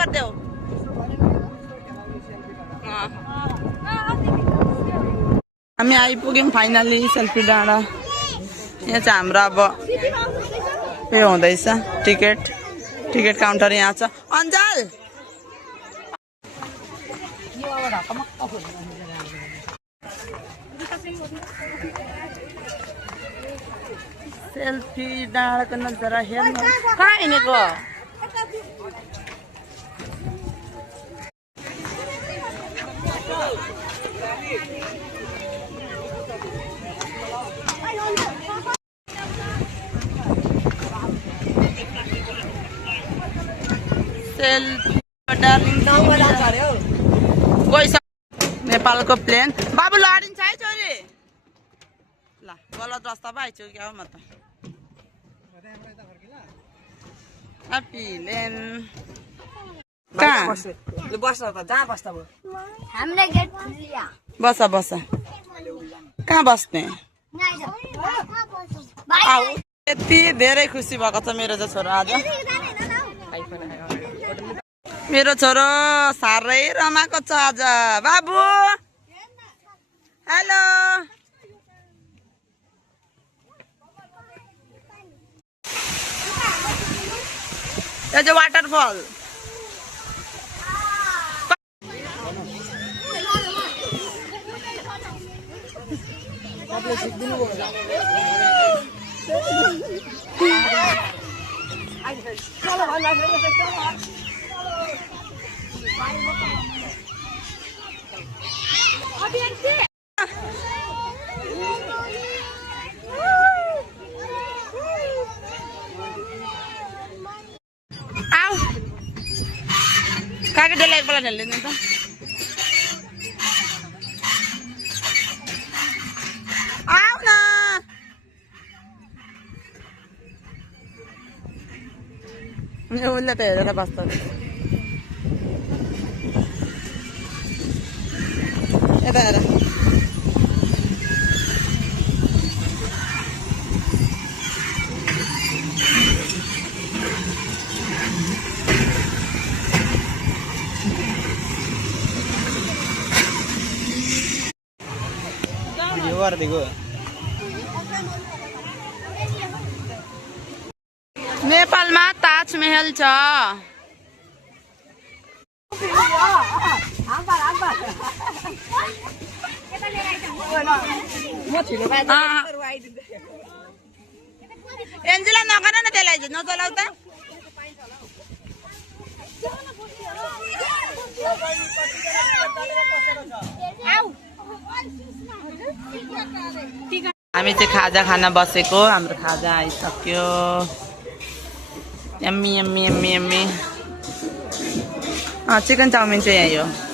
गरिदेऊ हामी आइपुग्यौँ फाइनली सेल्फी डाँडा यहाँ चाहिँ हाम्रो अब उयो हुँदैछ टिकट काउन्टर यहाँ छ अञ्जल सेल्फी डाँडाको नजारा हेर्नु कहाँ हिँडेको सेल्फी डार्लिङ नेपालको प्लेन बाबु लडिन्छ है छोरी ल गलत रस्ता पो आइछु क्या हो म त प्लेन कहाँ बस बस कहाँ बस्ने यति धेरै खुसी भएको छ मेरो चाहिँ छोरो आज मेरो छोरो साह्रै रमाएको छ आज बाबु हेलो यो चाहिँ वाटरफल काकेलाई एकपल्ट ढेल्दिनु त आऊ न उसले त हेरेर बस्छ यता हेर नेपालमा ताजमहल छ एन्जिला नगर न त्यसलाई नचलाउ त हामी चाहिँ खाजा खान बसेको हाम्रो खाजा आइसक्यो yummy yummy yummy yummy chicken chow mein चाहिँ यही हो